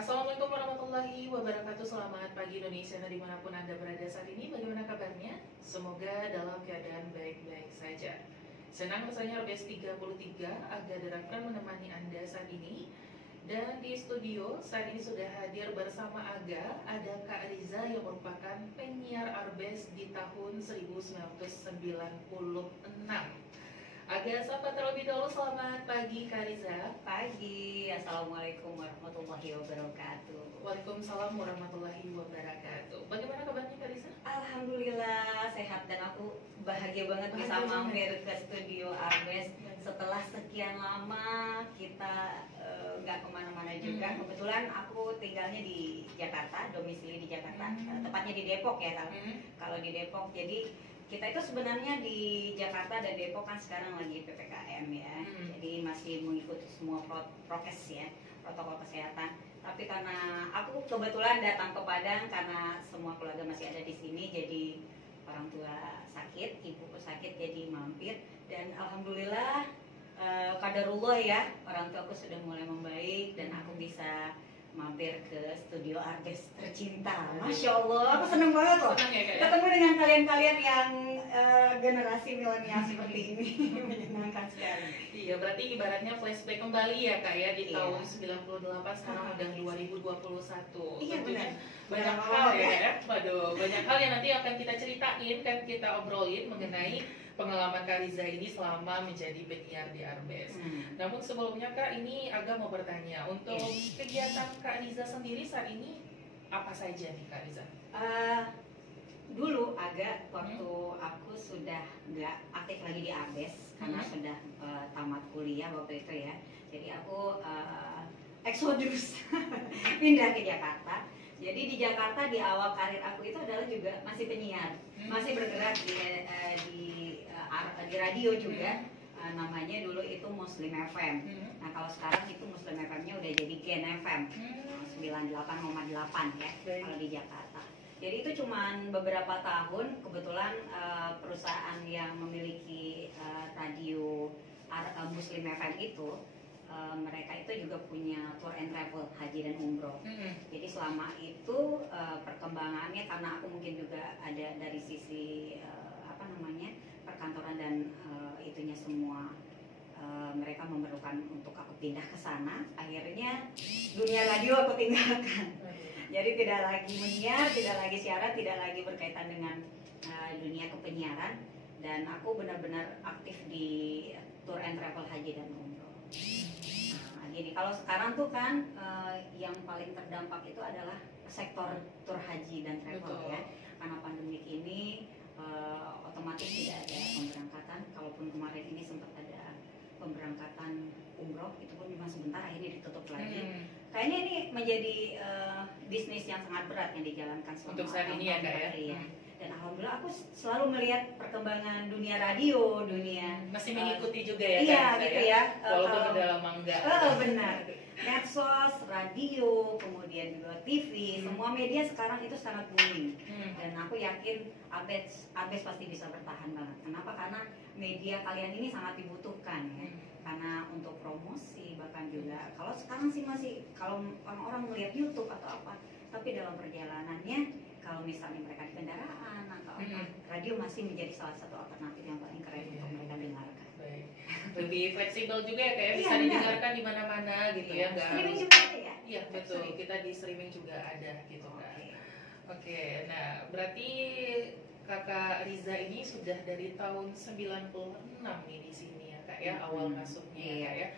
Assalamualaikum warahmatullahi wabarakatuh. Selamat pagi Indonesia dimanapun Anda berada saat ini. Bagaimana kabarnya? Semoga dalam keadaan baik-baik saja. Senang rasanya RBS 33 Aga Darafran menemani Anda saat ini. Dan di studio saat ini sudah hadir bersama Aga ada Kak Riza yang merupakan penyiar RBS di tahun 1996. Aga sapa terlebih dahulu, selamat pagi Kak Riza. Pagi, Assalamualaikum warahmatullahi wabarakatuh. Waalaikumsalam warahmatullahi wabarakatuh. Bagaimana kabarnya Kak Riza? Alhamdulillah sehat dan aku bahagia banget bisa mampir ke studio Arbes setelah sekian lama kita nggak kemana-mana juga. Kebetulan aku tinggalnya di Jakarta, domisili di Jakarta, tepatnya di Depok ya kalau di Depok. Jadi kita itu sebenarnya di Jakarta dan Depok kan sekarang lagi PPKM ya, jadi masih mengikuti semua prokes ya, protokol kesehatan. Tapi karena aku kebetulan datang ke Padang karena semua keluarga masih ada di sini, jadi orang tua sakit, ibuku sakit, jadi mampir. Dan alhamdulillah qadarullah ya, orang tuaku sudah mulai membaik dan aku bisa mampir ke studio Arbes tercinta. Masya Allah, aku seneng banget loh ketemu dengan kalian-kalian yang generasi milenial seperti ini. Menyenangkan sekali. Iya, berarti ibaratnya flashback kembali ya Kak ya, di tahun 98, sekarang udah 2021. Iya benar. Banyak hal ya, waduh, banyak hal yang nanti akan kita ceritain, kan kita obrolin mengenai pengalaman Kak Riza ini selama menjadi penyiar di Arbes. Namun sebelumnya Kak, ini agak mau bertanya, untuk kegiatan Kak Riza sendiri saat ini apa saja nih Kak Riza? Dulu agak waktu aku sudah nggak aktif lagi di Arbes karena sudah tamat kuliah waktu itu ya. Jadi aku eksodus pindah ke Jakarta. Jadi di Jakarta di awal karir aku itu adalah juga masih penyiar, masih bergerak di radio juga. Namanya dulu itu Muslim FM. Nah kalau sekarang itu Muslim FM-nya udah jadi Gen FM 98,8 ya kalau di Jakarta. Jadi itu cuman beberapa tahun, kebetulan perusahaan yang memiliki radio Muslim FM itu mereka itu juga punya tour and travel haji dan umroh. Jadi selama itu perkembangannya, karena aku mungkin juga ada dari sisi perkantoran dan itunya semua, mereka memerlukan untuk aku pindah ke sana. Akhirnya dunia radio aku tinggalkan. Jadi tidak lagi menyiar, tidak lagi siaran, tidak lagi berkaitan dengan dunia kepenyiaran, dan aku benar-benar aktif di tour and travel haji dan umroh. Nah, gini, kalau sekarang tuh kan yang paling terdampak itu adalah sektor tour haji dan travel. Betul. Ya, karena pandemik ini otomatis tidak ada pemberangkatan. Kalaupun kemarin ini sempat ada pemberangkatan umroh, itu pun cuma sebentar, akhirnya ditutup lagi. Kayaknya ini menjadi bisnis yang sangat berat yang dijalankan selama untuk saat ini ya Kak ya. Dan alhamdulillah aku selalu melihat perkembangan dunia radio, dunia masih mengikuti juga ya Kak. Iya gitu ya. Walaupun udah lama enggak. Benar. Medsos, radio, kemudian juga TV, semua media sekarang itu sangat booming. Dan aku yakin Arbes pasti bisa bertahan banget. Kenapa? Karena media kalian ini sangat dibutuhkan ya. Karena untuk promosi, bahkan juga kalau sekarang sih masih, kalau orang-orang melihat YouTube atau apa, tapi dalam perjalanannya kalau misalnya mereka di kendaraan atau apa, radio masih menjadi salah satu alternatif yang paling keren untuk mereka dengarkan. Baik. Lebih fleksibel juga ya kayak bisa didengarkan di mana-mana gitu ya, nggak streaming harus. juga ada ya? Iya betul, kita di streaming juga ada gitu kan. Oke, nah berarti Kakak Riza ini sudah dari tahun 96 nih di sini ya Kak ya, awal masuknya ya.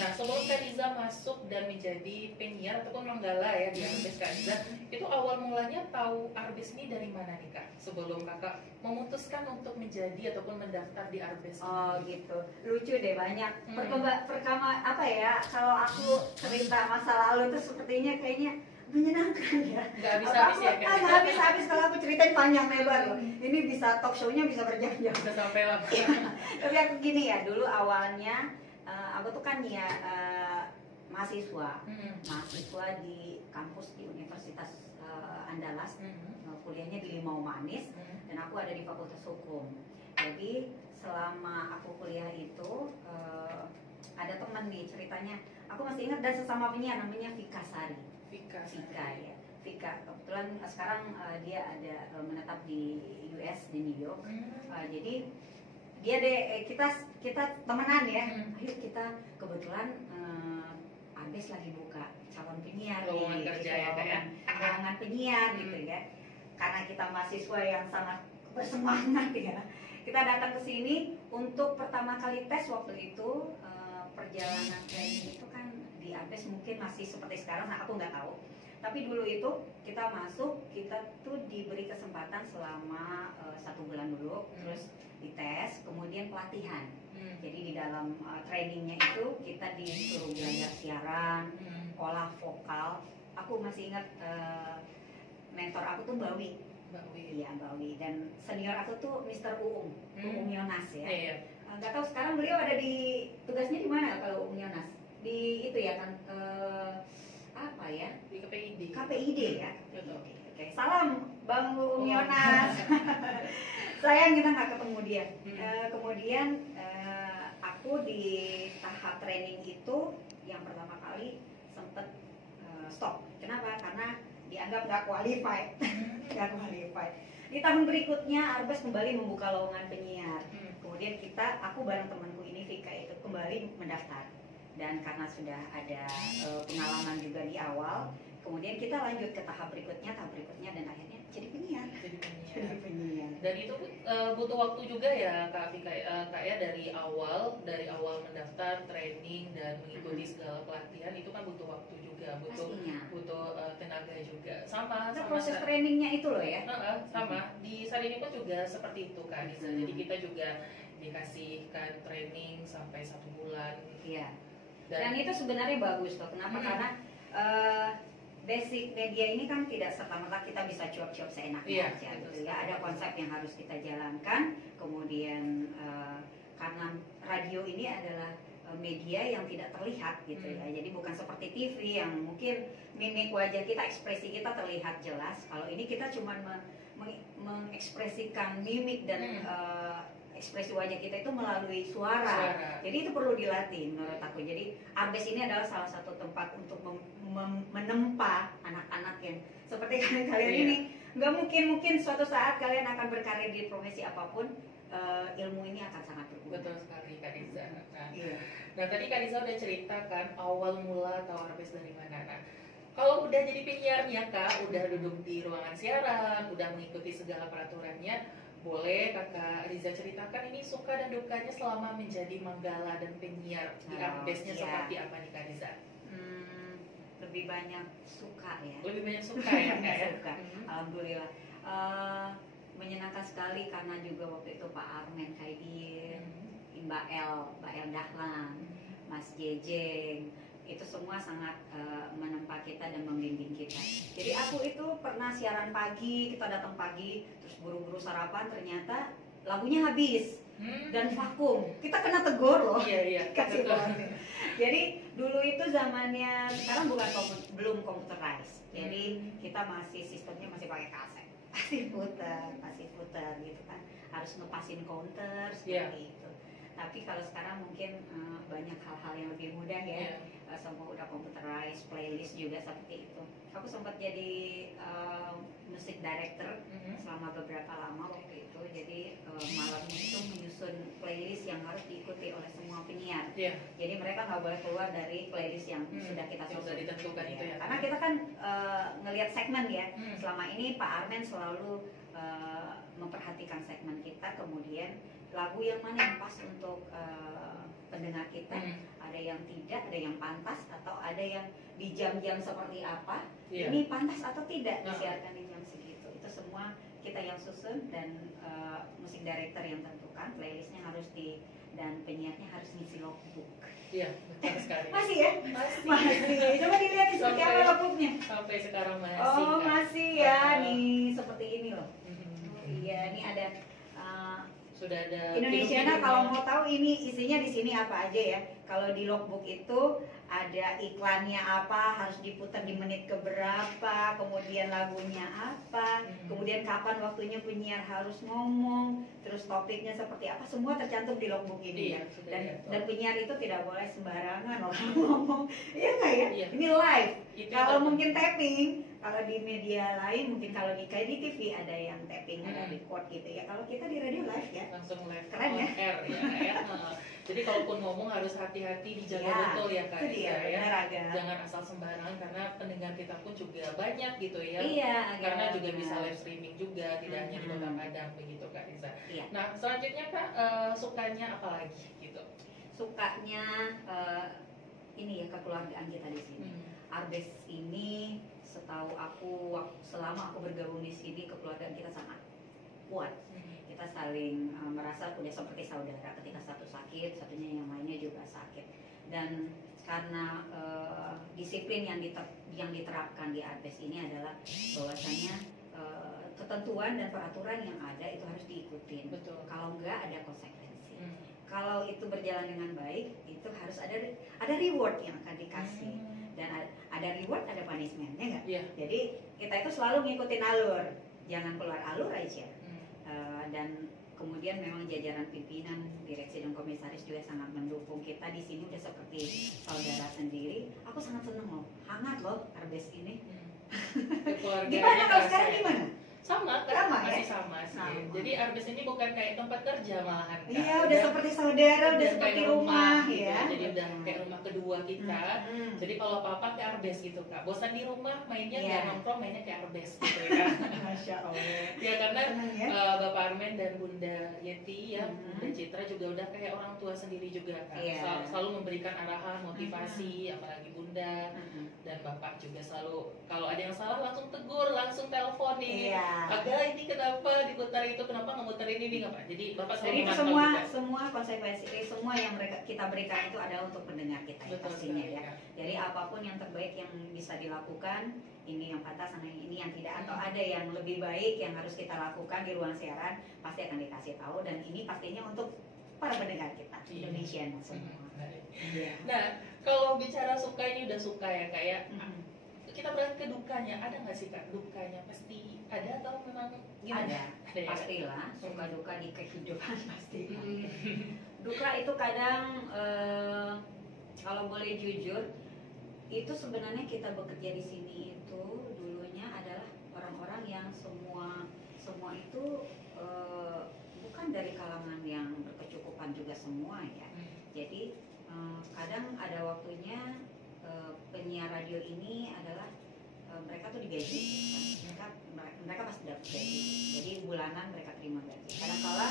Nah sebelum Kak Riza masuk dan menjadi penyiar ataupun menggala ya di Arbes, Kak Riza itu awal mulanya tahu Arbes ini dari mana nih Kak? Sebelum Kakak memutuskan untuk menjadi ataupun mendaftar di Arbes. Oh gitu, lucu deh, banyak pertama apa ya, kalau aku cerita masa lalu tuh sepertinya kayaknya menyenangkan ya. Nggak habis-habis ya Kak? Nggak habis-habis, kalau aku ceritain panjang lebar loh. Ini bisa talk show-nya bisa berjam-jam. Bisa sampai lama. Tapi aku gini ya, dulu awalnya aku tuh kan ya mahasiswa di kampus di Universitas Andalas, kuliahnya di Limau Manis, dan aku ada di Fakultas Hukum. Jadi selama aku kuliah itu ada teman nih ceritanya, aku masih ingat, dan sesama penyiar namanya Vika Sari. Vika ya. Vika kebetulan sekarang dia ada menetap di US di New York. Jadi dia kita temenan ya. Ayo kita kebetulan Abes lagi buka calon penyiar lowongan kerja ya Kak ya. lowongan penyiar gitu ya. Karena kita mahasiswa yang sangat bersemangat ya. Kita datang ke sini untuk pertama kali tes waktu itu. Perjalanan training itu kan di Abes mungkin masih seperti sekarang, nah aku nggak tahu. Tapi dulu itu kita masuk, kita tuh diberi kesempatan selama 1 bulan dulu, terus dites, kemudian pelatihan. Jadi di dalam trainingnya itu kita disuruh belajar siaran, olah vokal. Aku masih ingat mentor aku tuh Mbak Wi. Iya, Mbak Wi. Dan senior aku tuh Mr. Uung Yonas ya. Iya. Nggak tahu sekarang beliau ada di tugasnya di mana kalau Uung Yonas? Di itu ya kan apa ya? Di KPID. KPID ya. Betul. Oke. Salam Bang Uung Yonas. Sayang kita nggak ketemu dia. Kemudian aku di tahap training itu yang pertama kali sempet stop. Kenapa? Karena dianggap nggak qualified. Nggak qualified. Di tahun berikutnya Arbes kembali membuka lowongan penyiar. Kemudian aku bareng temanku ini Vika itu kembali mendaftar. Dan karena sudah ada pengalaman juga di awal, kemudian kita lanjut ke tahap berikutnya dan akhirnya jadi penyiar. Jadi penyiar. Dan itu butuh waktu juga ya Kak Vika, Kak ya, dari awal mendaftar training dan mengikuti segala pelatihan itu kan butuh waktu juga, butuh tenaga juga. Sama proses trainingnya itu loh ya. Sama di saat ini pun juga seperti itu Kak Nisa. Jadi kita juga dikasihkan training sampai 1 bulan. Iya. Dan itu sebenarnya bagus loh. Kenapa? Karena basic media ini kan tidak serta-merta kita bisa cuap-cuap seenaknya aja gitu ya. Ada konsep yang harus kita jalankan. Kemudian karena radio ini adalah media yang tidak terlihat gitu ya. Jadi bukan seperti TV yang mungkin mimik wajah kita, ekspresi kita terlihat jelas. Kalau ini kita cuma mengekspresikan mimik dan ekspresi wajah kita itu melalui suara. Jadi itu perlu dilatih menurut aku. Jadi Arbes ini adalah salah satu tempat untuk menempa anak-anak yang seperti kalian ini. Nggak mungkin suatu saat kalian akan berkarir di profesi apapun, ilmu ini akan sangat berguna. Betul sekali Kak Riza. Nah tadi Kak Riza udah ceritakan awal mula tahu Arbes dari mana. Nah kalau udah jadi penyiarnya Kak, udah duduk di ruangan siaran, udah mengikuti segala peraturannya, boleh Kakak Riza ceritakan ini suka dan dukanya selama menjadi manggala dan penyiar di Arbesnya seperti apa nih Kak Riza? Lebih banyak suka ya. Lebih banyak suka ya Kak ya? Suka. Alhamdulillah. Menyenangkan sekali karena juga waktu itu Pak Armen Kaidir, Mbak El Dahlan, Mas Jejeng, itu semua sangat menempa kita dan membimbing kita. Jadi aku itu pernah siaran pagi, kita datang pagi, terus buru-buru sarapan, ternyata lagunya habis dan vakum. Kita kena tegur loh. Iya. Kasih banget. Jadi dulu itu zamannya, sekarang belum computerized. Jadi kita masih sistemnya masih pakai kaset, masih putar gitu kan. Harus ngepasin counter seperti itu. Tapi kalau sekarang mungkin banyak hal-hal yang lebih mudah ya. Semua udah computerized, playlist juga seperti itu. Aku sempat jadi music director selama beberapa lama waktu itu. Jadi malamnya itu menyusun playlist yang harus diikuti oleh semua penyiar. Jadi mereka nggak boleh keluar dari playlist yang sudah kita susun. Sudah ditentukan itu ya. Karena kita kan ngelihat segmen ya. Selama ini Pak Armen selalu memperhatikan segmen kita, kemudian lagu yang mana yang pas untuk pendengar kita, ada yang tidak, ada yang pantas, atau ada yang di jam-jam seperti apa, ini pantas atau tidak disiarkan di jam segitu. Itu semua kita yang susun dan musik director yang tentukan, playlistnya harus dan penyiarnya harus ngisi logbook. Iya, betul sekali. Masih ya? Masih. Coba dilihat nih seperti apa logbooknya. Sampai sekarang masih. Oh, masih ya, nih seperti ini loh. Iya, ini ada sudah ada Indonesia. Kalau mau tahu ini isinya di sini apa aja ya. Kalau di logbook itu ada iklannya apa, harus diputar di menit keberapa, kemudian lagunya apa, kemudian kapan waktunya penyiar harus ngomong, terus topiknya seperti apa, semua tercantum di logbook ini. Iya, dan penyiar itu tidak boleh sembarangan orang ngomong. Iya nggak ya? Iya. Ini live. Itu Kalau yang mungkin tapping, kalau di media lain, mungkin kalau kayak di TV ada yang tapping, ada record gitu ya. Kalau kita di radio live ya. langsung live Keren on ya? air ya, Kak, ya. Jadi kalaupun ngomong harus hati-hati, dijaga Ya, betul ya Kak itu dia, Riza, ya. benar, Aga. Jangan asal sembarangan karena pendengar kita pun juga banyak gitu ya. Iya, Aga, Karena juga benar. bisa live streaming juga, tidak hanya di Kota Padang begitu Kak Riza. Iya. Nah selanjutnya Kak, sukanya apa lagi gitu? Sukanya ini ya, kekeluargaan kita di sini. Arbes ini setahu aku selama aku bergabung di sini, kekeluargaan kita sangat kuat. Kita saling merasa udah seperti saudara. Ketika satu sakit, satunya yang lainnya juga sakit. Dan karena disiplin yang diterapkan di Arbes ini adalah bahwasanya ketentuan dan peraturan yang ada itu harus diikutin. Betul. Kalau enggak ada konsekuensi. Kalau itu berjalan dengan baik, itu harus ada reward yang akan dikasih. Dan ada reward, ada punishment, ya nggak? Iya. Jadi kita itu selalu ngikutin alur, jangan keluar alur aja. Dan kemudian memang jajaran pimpinan, direksi dan komisaris juga sangat mendukung kita di sini, udah seperti saudara sendiri. Aku sangat seneng loh, hangat loh Arbes ini. Gimana kalau sekarang gimana? Sama kan? Sama, Masih ya? sama sih. Sama. Jadi Arbes ini bukan kayak tempat kerja malahan Kak. Iya, udah seperti saudara, udah seperti kayak rumah gitu. ya. Jadi udah kayak rumah kedua kita. Jadi kalau apa-apa ke Arbes gitu Kak. Bosan di rumah mainnya Iya. nggak nongkrong, mainnya ke Arbes gitu ya. Masya Allah. Ya karena Senang ya? Bapak Armen dan Bunda Yeti ya, Bunda Citra juga udah kayak orang tua sendiri juga Kak. Iya. Selalu memberikan arahan, motivasi, apalagi Bunda dan Bapak juga selalu kalau ada yang salah langsung tegur, langsung telepon nih. Iya. Agak ini kenapa diputar itu, kenapa nggak muterin ini nggak Pak? Jadi Bapak Jadi selalu itu memantau semua juga. semua konsekuensi, semua yang kita berikan itu adalah untuk pendengar kita ya, Betul pastinya sekali, ya. Kak. Jadi apapun yang terbaik yang bisa dilakukan, ini yang pantas sama ini yang tidak, atau ada yang lebih baik yang harus kita lakukan di ruang siaran, pasti akan dikasih tahu, dan ini pastinya untuk para pendengar kita Indonesian semua. Iya. Nah kalau bicara suka ini udah suka ya Kak ya. Mhm. Kita berangkat ke dukanya, ada nggak sih Kak dukanya? Pasti ada atau memang gimana? Ada, ya? pastilah suka duka di kehidupan pasti. Hmm. Duka itu kadang kalau boleh jujur, itu sebenarnya kita bekerja di sini itu dulunya adalah orang-orang yang semua itu bukan dari kalangan yang berkecukupan juga semua ya. Jadi kadang ada waktunya penyiar radio ini adalah mereka tuh digaji, mereka pasti dapat gaji. Jadi bulanan mereka terima gaji. Kadang-kala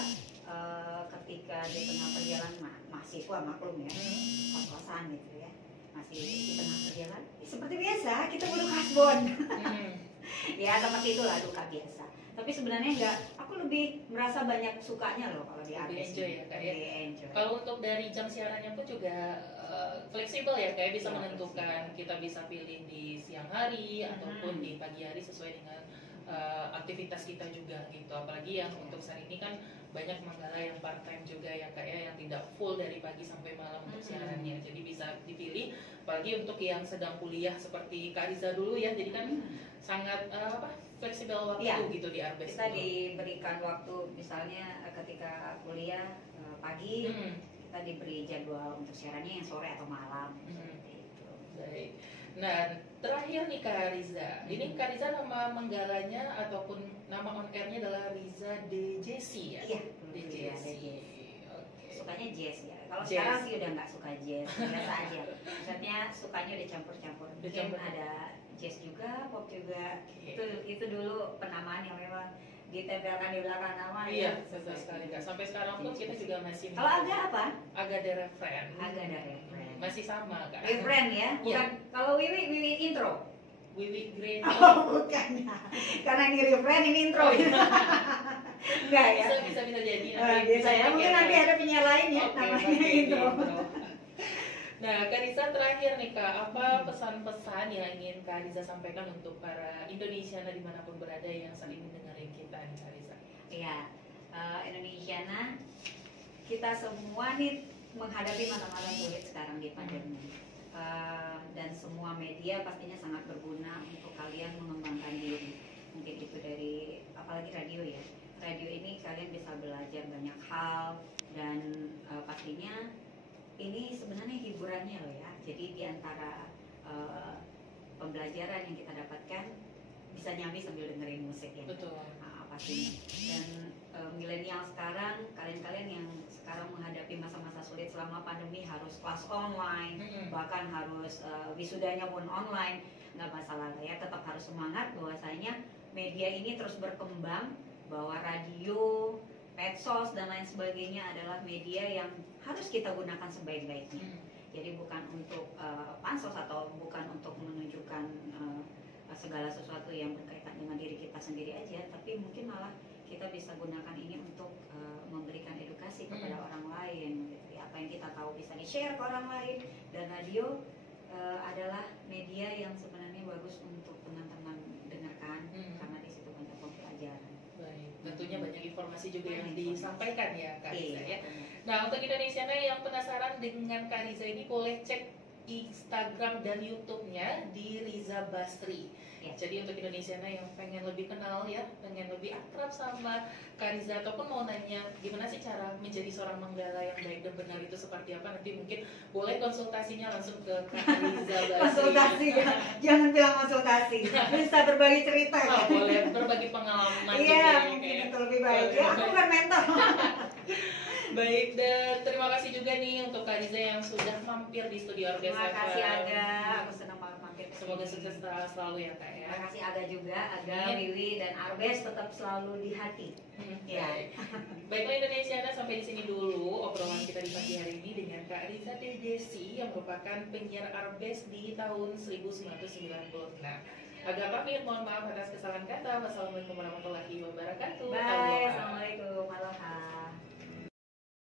ketika di tengah perjalanan mahasiswa, maklum ya, pas-pasan gitu ya, masih di tengah perjalanan seperti biasa kita butuh kasbon. Ya seperti itulah duka biasa. Tapi sebenarnya enggak, aku lebih merasa banyak sukanya loh kalau di Lebih Arbes. enjoy ya, Kak, ya? Lebih enjoy. Kalau untuk dari jam siarannya pun juga fleksibel ya, kayak bisa Ya, menentukan kita bisa pilih di siang hari ataupun di pagi hari sesuai dengan aktivitas kita juga gitu. Apalagi yang untuk saat ini kan banyak Manggala yang part time juga ya Kak ya, yang tidak full dari pagi sampai malam untuk siarannya. Jadi bisa dipilih, apalagi untuk yang sedang kuliah seperti Kak Riza dulu ya. Jadi kan sangat fleksibel waktu Ya, gitu di Arbes. kita gitu. diberikan waktu, misalnya ketika kuliah pagi, kita diberi jadwal untuk siarannya yang sore atau malam seperti itu. Baik. Nah, terakhir nih Kak Riza. Ini Kak Riza nama menggalanya ataupun nama on airnya adalah Riza DJC ya? Iya, DJC. iya, DJC. Oke. Sukanya jazz ya. Kalau Jazz. sekarang sih udah nggak suka jazz, biasa aja. Maksudnya sukanya udah campur-campur. Mungkin Dicampur. ada jazz juga, pop juga. Oke. Itu dulu penamaan yang memang ditempelkan di belakang nama. Iya, ya. betul sekali Kak. Sampai sekarang pun kita juga masih Kalau agak apa? agak ada referen. Agak ada referen. Masih sama Kak. Referen ya, bukan. Kalau Wiwi intro. Wiwi Green. Oh, bukan ya. Karena ini referen, ini intro. Enggak ya. Bisa jadi. Biasa ya. Mungkin nanti ada penyiar lain ya, Oke, namanya oke, intro. Nah, Kak Riza terakhir nih Kak, apa pesan-pesan yang ingin Kak Riza sampaikan untuk para Indonesiana dimanapun berada yang saat ini dengerin kita nih Kak Riza? Iya, Indonesiana, kita semua nih menghadapi masa-masa sulit sekarang di pandemi. Dan semua media pastinya sangat berguna untuk kalian mengembangkan diri. Mungkin itu dari, apalagi radio ya. Radio ini kalian bisa belajar banyak hal dan pastinya ini sebenarnya hiburannya loh ya. Jadi di antara pembelajaran yang kita dapatkan bisa nyambi sambil dengerin musik ya. Betul. Pastinya. Dan milenial sekarang, kalian-kalian yang sekarang menghadapi masa-masa sulit selama pandemi harus kelas online, bahkan harus wisudanya pun online, nggak masalah ya, tetap harus semangat bahwasanya media ini terus berkembang, bahwa radio, medsos dan lain sebagainya adalah media yang harus kita gunakan sebaik-baiknya. Jadi bukan untuk pansos atau bukan untuk menunjukkan segala sesuatu yang berkaitan dengan diri kita sendiri aja, tapi mungkin malah kita bisa gunakan ini untuk memberikan edukasi kepada orang lain gitu ya. Apa yang kita tahu bisa di-share ke orang lain, dan radio adalah media yang sebenarnya bagus untuk teman-teman dengarkan karena di situ banyak pembelajaran. Baik, tentunya banyak informasi juga yang disampaikan ya Kak Riza ya. Benar. Nah, untuk Indonesiana yang penasaran dengan Kak Riza ini boleh cek Instagram dan YouTube-nya di Riza Basri. Ya. Jadi untuk Indonesiana yang pengen lebih kenal ya, pengen lebih akrab sama Kak Riza, ataupun mau nanya gimana sih cara menjadi seorang menggala yang baik dan benar itu seperti apa, nanti mungkin boleh konsultasinya langsung ke Kak Riza Basri. Konsultasi ya, jangan bilang konsultasi, bisa berbagi cerita ya. Oh, boleh berbagi pengalaman Iya, juga ya, mungkin kayak. itu lebih baik ya, aku bukan mentor. Baik, dan terima kasih juga nih untuk Kak Riza yang sudah mampir di studio Arbes. Terima kasih Aga, aku senang banget mampir. Semoga sukses selalu ya Kak ya. Terima kasih Aga juga, Aga, Wiwi dan Arbes tetap selalu di hati. Ya. Baik. Baiklah Indonesiana, sampai di sini dulu obrolan kita di pagi hari ini dengan Kak Riza Desi yang merupakan penyiar Arbes di tahun 1996. Agak pamit, mohon maaf atas kesalahan kata. Wassalamualaikum warahmatullahi wabarakatuh. Bye, assalamualaikum, aloha.